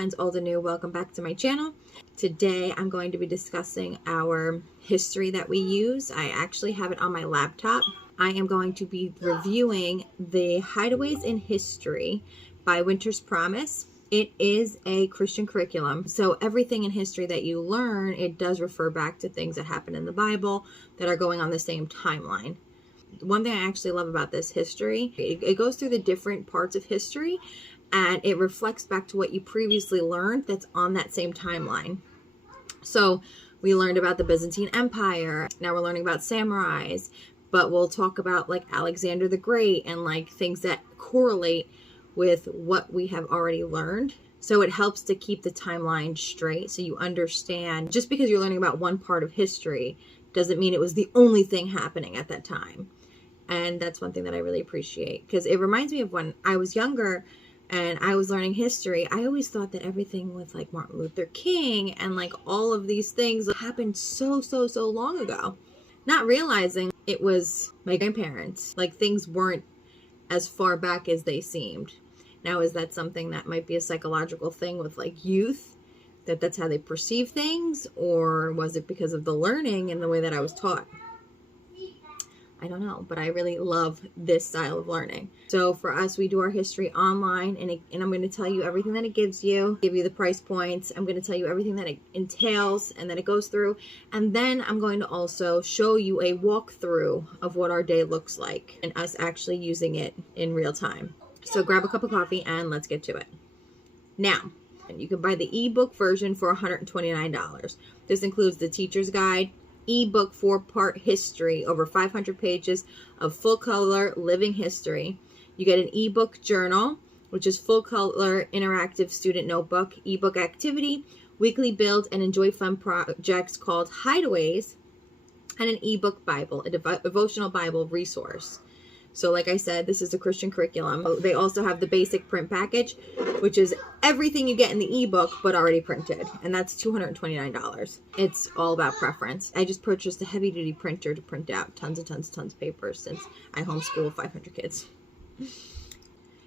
friends, old and new, welcome back to my channel. Today I'm going to be discussing our history that we use. I actually have it on my laptop. I am going to be reviewing the Hideaways in History by Winters Promise. It is a Christian curriculum, so everything in history that you learn, it does refer back to things that happen in the Bible that are going on the same timeline. One thing I actually love about this history, it goes through the different parts of history and it reflects back to what you previously learned that's on that same timeline. So we learned about the Byzantine Empire. Now we're learning about samurais, but we'll talk about like Alexander the Great and like things that correlate with what we have already learned. So it helps to keep the timeline straight so you understand. Just because you're learning about one part of history doesn't mean it was the only thing happening at that time. And that's one thing that I really appreciate, because it reminds me of when I was younger and I was learning history. I always thought that everything with like Martin Luther King and like all of these things happened so long ago. Not realizing it was my grandparents. Like things weren't as far back as they seemed. Now, is that something that might be a psychological thing with like youth? That's how they perceive things? Or was it because of the learning and the way that I was taught? I don't know, but I really love this style of learning. So for us, we do our history online, and I'm going to tell you everything that it gives you, give you the price points. I'm going to tell you everything that it entails and that it goes through. And then I'm going to also show you a walkthrough of what our day looks like and us actually using it in real time. So grab a cup of coffee and let's get to it. Now, you can buy the ebook version for $129. This includes the teacher's guide, ebook 4-part history, over 500 pages of full color living history. You get an ebook journal, which is full color interactive student notebook, ebook activity, weekly build and enjoy fun projects called Hideaways, and an ebook Bible, a devotional Bible resource. So like I said, this is a Christian curriculum. They also have the basic print package, which is everything you get in the ebook, but already printed. And that's $229. It's all about preference. I just purchased a heavy duty printer to print out tons of papers since I homeschool 500 kids.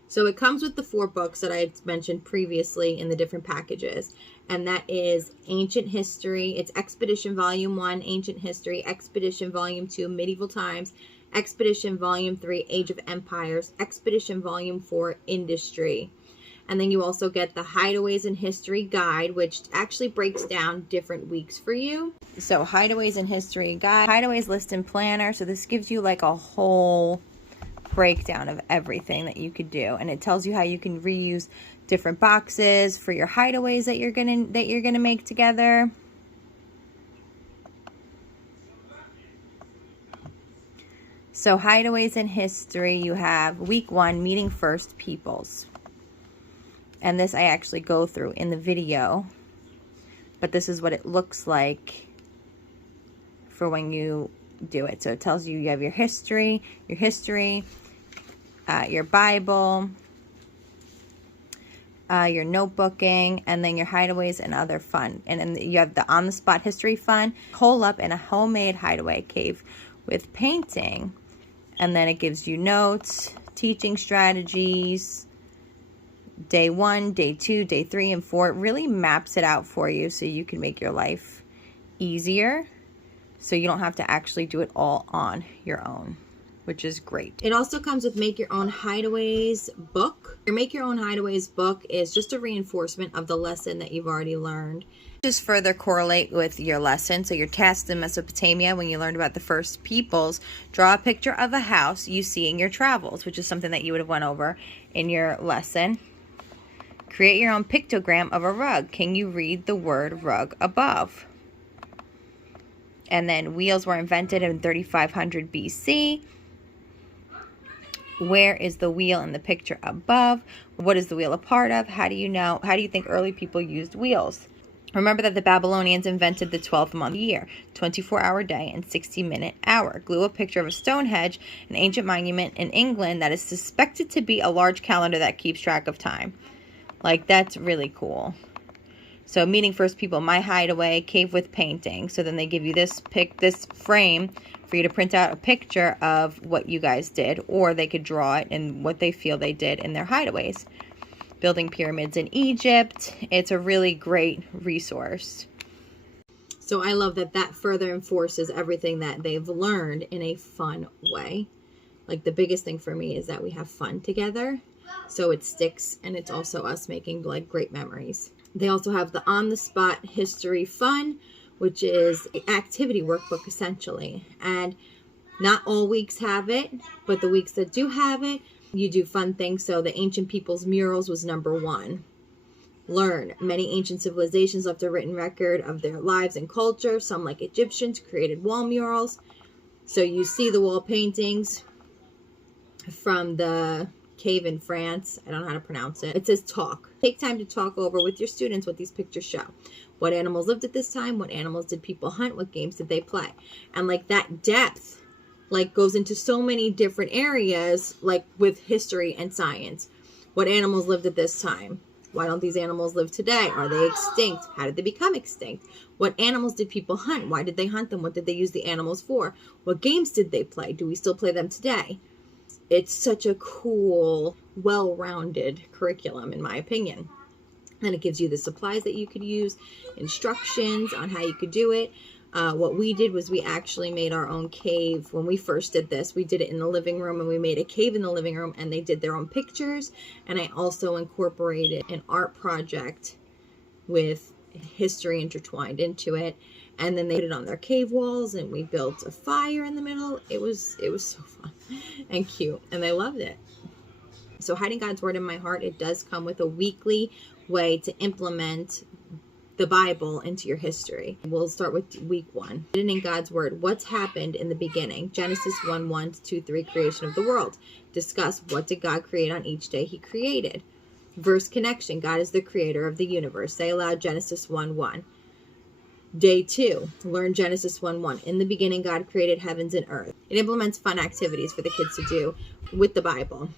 So it comes with the 4 books that I mentioned previously in the different packages. And that is Ancient History. It's Expedition Volume 1, Ancient History, Expedition Volume 2, Medieval Times, Expedition Volume 3, Age of Empires, Expedition Volume 4, Industry. And then you also get the Hideaways in History Guide, which actually breaks down different weeks for you. So Hideaways in History Guide, Hideaways List and Planner. So this gives you like a whole breakdown of everything that you could do. And it tells you how you can reuse different boxes for your hideaways that you're gonna make together. So Hideaways in History, you have week 1, Meeting First Peoples. And this I actually go through in the video, but this is what it looks like for when you do it. So it tells you have your history, your Bible, your notebooking, and then your hideaways and other fun. And then you have the on-the-spot history fun, hole up in a homemade hideaway cave with painting. And then it gives you notes, teaching strategies, day 1, day 2, day 3, and 4. It really maps it out for you so you can make your life easier, so you don't have to actually do it all on your own, which is great. It also comes with Make Your Own Hideaways book. Your Make Your Own Hideaways book is just a reinforcement of the lesson that you've already learned. Just further correlate with your lesson. So your tasks in Mesopotamia, when you learned about the first peoples, draw a picture of a house you see in your travels, which is something that you would have went over in your lesson. Create your own pictogram of a rug. Can you read the word rug above? And then wheels were invented in 3500 BC. Where is the wheel in the picture above? What is the wheel a part of? How do you know? How do you think early people used wheels? Remember that the Babylonians invented the 12th month year, 24-hour day, and 60-minute hour. Glue a picture of a Stonehenge, an ancient monument in England that is suspected to be a large calendar that keeps track of time. Like, that's really cool. So Meeting First People, My Hideaway, Cave with Painting. So then they give you this frame for you to print out a picture of what you guys did, or they could draw it and what they feel they did in their hideaways. building pyramids in Egypt. It's a really great resource. So I love that that further enforces everything that they've learned in a fun way. Like the biggest thing for me is that we have fun together, so it sticks, and it's also us making like great memories. They also have the on-the-spot history fun, which is an activity workbook essentially. And not all weeks have it, but the weeks that do have it, you do fun things. So the ancient people's murals was number 1. Learn. Many ancient civilizations left a written record of their lives and culture. Some, like Egyptians, created wall murals. So you see the wall paintings from the cave in France. I don't know how to pronounce it. It says talk. Take time to talk over with your students what these pictures show. What animals lived at this time? What animals did people hunt? What games did they play? And like that depth like goes into so many different areas, like with history and science. What animals lived at this time? Why don't these animals live today? Are they extinct? How did they become extinct? What animals did people hunt? Why did they hunt them? What did they use the animals for? What games did they play? Do we still play them today? It's such a cool, well-rounded curriculum, in my opinion. And it gives you the supplies that you could use, instructions on how you could do it. What we did was we actually made our own cave. When we first did this, we did it in the living room, and we made a cave in the living room, and they did their own pictures. And I also incorporated an art project with history intertwined into it. And then they put it on their cave walls, and we built a fire in the middle. It was so fun and cute, and they loved it. So Hiding God's Word in My Heart, it does come with a weekly way to implement the Bible into your history. We'll start with week 1. Hidden in God's Word. What's happened in the beginning? Genesis 1:1-2-3, creation of the world. Discuss what did God create on each day he created. Verse connection. God is the creator of the universe. Say aloud Genesis 1:1. Day 2. Learn Genesis 1:1. In the beginning, God created heavens and earth. It implements fun activities for the kids to do with the Bible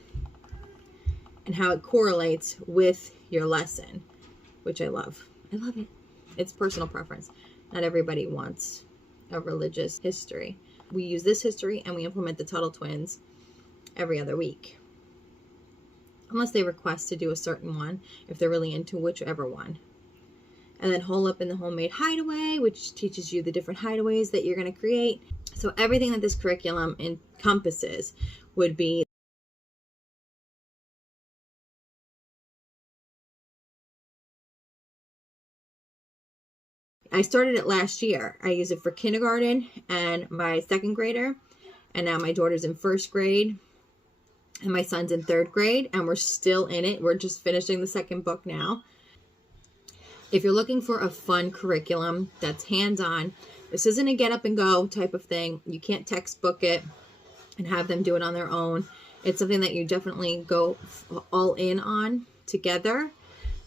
and how it correlates with your lesson, which I love. I love it. It's personal preference. Not everybody wants a religious history. We use this history and we implement the Tuttle Twins every other week. Unless they request to do a certain one, if they're really into whichever one. And then Hole Up in the Homemade Hideaway, which teaches you the different hideaways that you're going to create. So everything that this curriculum encompasses would be I started it last year. I use it for kindergarten and my 2nd grader. And now my daughter's in 1st grade and my son's in 3rd grade. And we're still in it. We're just finishing the 2nd book now. If you're looking for a fun curriculum that's hands-on, this isn't a get up and go type of thing. You can't textbook it and have them do it on their own. It's something that you definitely go all in on together.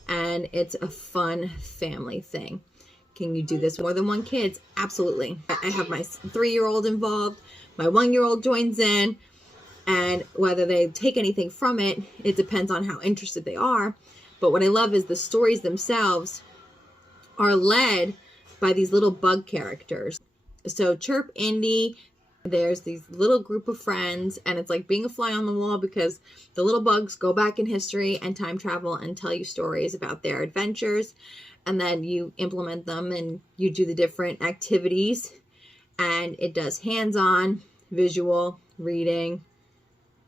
And it's a fun family thing. Can you do this more than one kids? Absolutely. I have my 3-year-old involved. My 1-year-old joins in. And whether they take anything from it, it depends on how interested they are. But what I love is the stories themselves are led by these little bug characters. So Chirp, Indy, there's these little group of friends, and it's like being a fly on the wall because the little bugs go back in history and time travel and tell you stories about their adventures. And then you implement them and you do the different activities, and it does hands-on, visual, reading,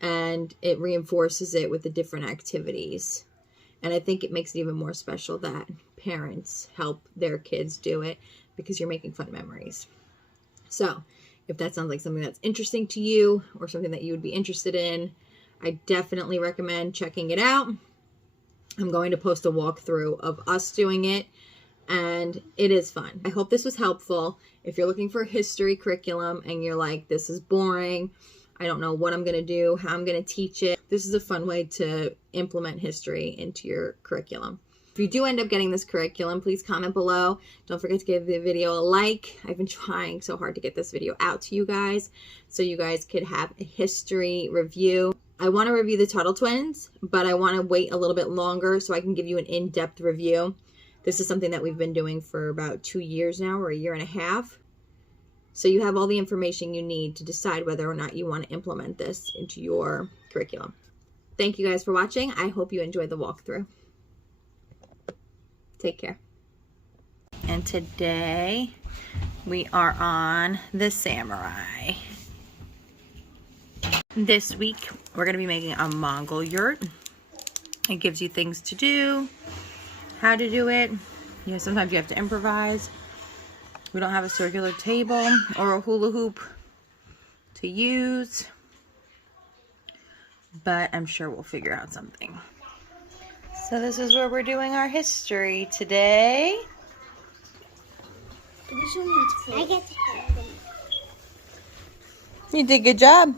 and it reinforces it with the different activities. And I think it makes it even more special that parents help their kids do it because you're making fun memories. So if that sounds like something that's interesting to you or something that you would be interested in, I definitely recommend checking it out. I'm going to post a walkthrough of us doing it, and it is fun. I hope this was helpful. If you're looking for a history curriculum and you're like, this is boring, I don't know what I'm going to do, how I'm going to teach it, this is a fun way to implement history into your curriculum. If you do end up getting this curriculum, please comment below. Don't forget to give the video a like. I've been trying so hard to get this video out to you guys so you guys could have a history review. I want to review the Tuttle Twins, but I want to wait a little bit longer so I can give you an in-depth review. This is something that we've been doing for about 2 years now, or a year and a half. So you have all the information you need to decide whether or not you want to implement this into your curriculum. Thank you guys for watching. I hope you enjoyed the walkthrough. Take care. And today we are on the samurai. This week we're going to be making a Mongol yurt. It gives you things to do, how to do it. You know, sometimes you have to improvise. We don't have a circular table or a hula hoop to use, but I'm sure we'll figure out something. So this is where we're doing our history today. I get to help them. You did a good job.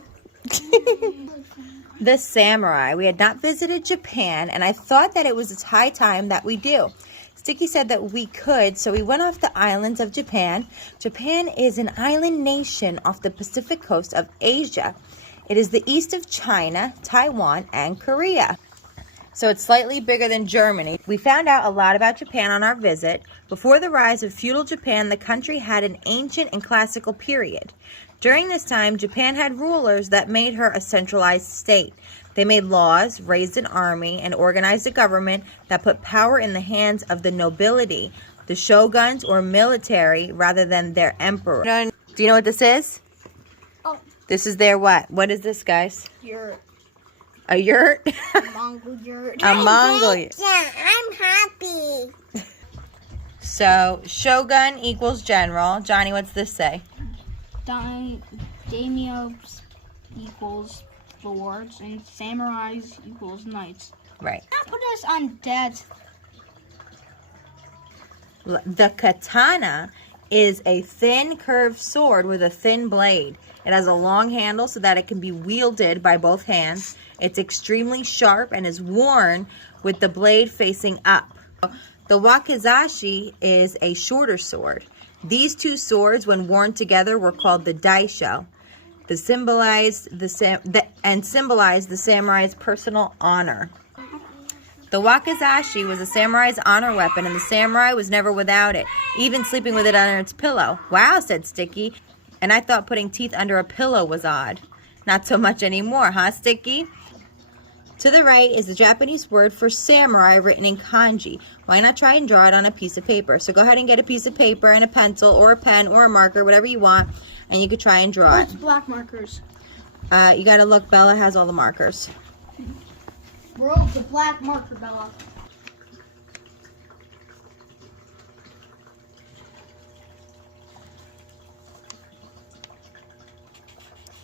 The samurai. We had not visited Japan, and I thought that it was high time that we do. Sticky said that we could, so we went off the islands of Japan. Japan is an island nation off the Pacific coast of Asia. It is the east of China, Taiwan, and Korea. So it's slightly bigger than Germany. We found out a lot about Japan on our visit. Before the rise of feudal Japan, the country had an ancient and classical period. During this time, Japan had rulers that made her a centralized state. They made laws, raised an army, and organized a government that put power in the hands of the nobility, the shoguns, or military, rather than their emperor. Do you know what this is? Oh. This is their what? What is this, guys? Yurt. A yurt? A Mongol yurt. A Mongol yurt. Yeah, I'm happy. So, shogun equals general. Johnny, what's this say? Daimyos equals lords, and samurais equals knights. Right. Put us on Dad's. The katana is a thin curved sword with a thin blade. It has a long handle so that it can be wielded by both hands. It's extremely sharp and is worn with the blade facing up. The wakizashi is a shorter sword. These two swords, when worn together, were called the daisho. They symbolized the samurai's personal honor. The wakizashi was a samurai's honor weapon, and the samurai was never without it, even sleeping with it under its pillow. Wow, said Sticky. And I thought putting teeth under a pillow was odd. Not so much anymore, huh, Sticky? To the right is the Japanese word for samurai written in kanji. Why not try and draw it on a piece of paper? So go ahead and get a piece of paper and a pencil or a pen or a marker, whatever you want, and you could try and draw it. What's black markers? You gotta look. Bella has all the markers. Bro, the black marker, Bella.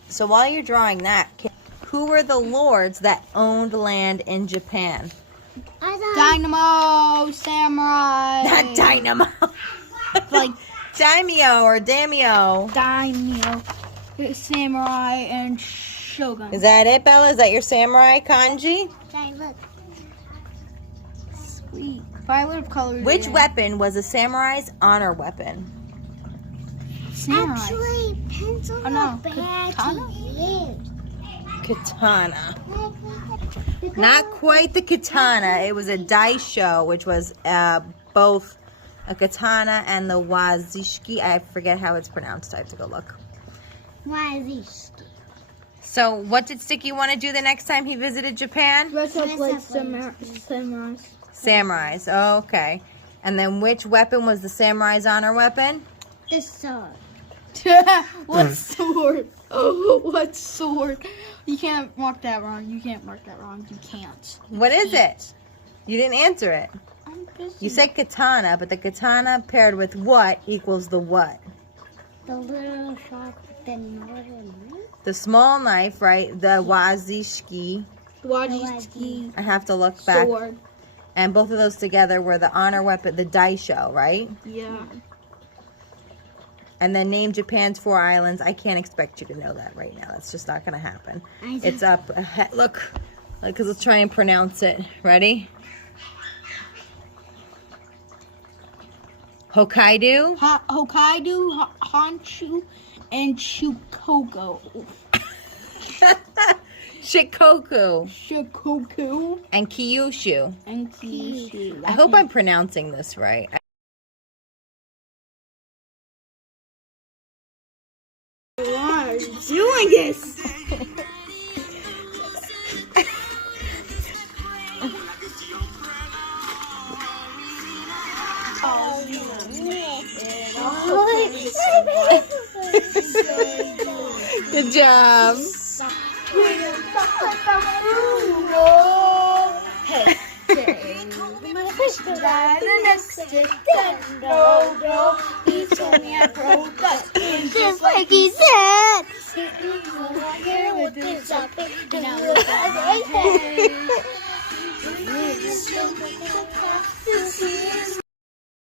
So while you're drawing that, who were the lords that owned land in Japan? Dynamo, samurai. Not Dynamo. Like Daimyo or Daimyo. daimyo, samurai, and shogun. Is that it, Bella? Is that your samurai kanji? Dad, look. Sweet. If I would have colored Which it weapon was a samurai's honor weapon? samurai. Actually, pencils Oh, no. are bad Katana? to use. Katana. Not quite the katana. It was a daisho, which was both a katana and the wazishki. I forget how it's pronounced. I have to go look. Why is this? So what did Sticky want to do the next time he visited Japan? Dress up like Dress up like samurais. Samurais. Oh, okay. And then which weapon was the samurai's honor weapon? The sword. What sword? Oh, what sword? You can't mark that wrong. You can't mark that wrong. You can't. What is it? You didn't answer it. I'm busy. You said katana, but the katana paired with what equals the what? The little shark with the northern knife. The small knife, right? The wazishki. Wajiki I have to look back. sword. And both of those together were the honor weapon, the daisho, right? Yeah. And then name Japan's 4 islands. I can't expect you to know that right now. That's just not going to happen. It's up ahead. Look, because let's try and pronounce it. Ready? Hokkaido. Hokkaido, Honshu, and Shikoku. Shikoku. Shikoku And Kyushu. and Kyushu. I hope I'm pronouncing this right. Why are you doing this? job. Just like he said. With this up, now